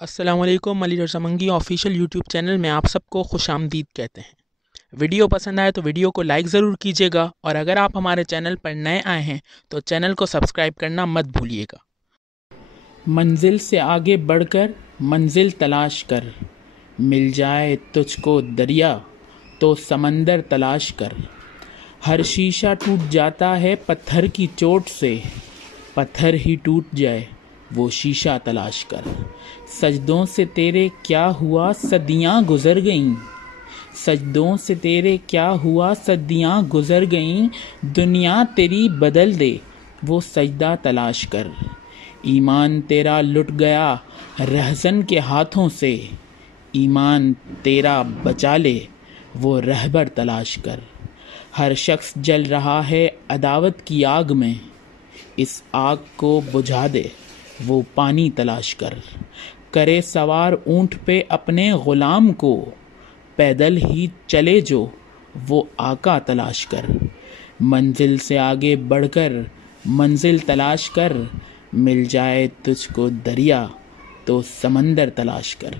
السلام علیکم، علی رضا منگی آفیشیل یوٹیوب چینل میں آپ سب کو خوش آمدید کہتے ہیں۔ ویڈیو پسند آئے تو ویڈیو کو لائک ضرور کیجیے گا، اور اگر آپ ہمارے چینل پر نئے آئے ہیں تو چینل کو سبسکرائب کرنا مت بھولیے گا۔ منزل سے آگے بڑھ کر منزل تلاش کر، مل جائے تجھ کو دریا تو سمندر تلاش کر۔ ہر شیشہ ٹوٹ جاتا ہے پتھر کی چوٹ سے، پتھر ہی ٹوٹ جائے وہ شیشہ تلاش کر۔ سجدوں سے تیرے کیا ہوا صدیاں گزر گئیں، سجدوں سے تیرے کیا ہوا صدیاں گزر گئیں، دنیا تیری بدل دے وہ سجدہ تلاش کر۔ ایمان تیرا لٹ گیا رہزن کے ہاتھوں سے، ایمان تیرا بچا لے وہ رہبر تلاش کر۔ ہر شخص جل رہا ہے عداوت کی آگ میں، اس آگ کو بجھا دے وہ پانی تلاش کر۔ کرے سوار اونٹ پہ اپنے غلام کو، پیدل ہی چلے جو وہ آقا تلاش کر۔ منزل سے آگے بڑھ کر منزل تلاش کر، مل جائے تجھ کو دریا تو سمندر تلاش کر۔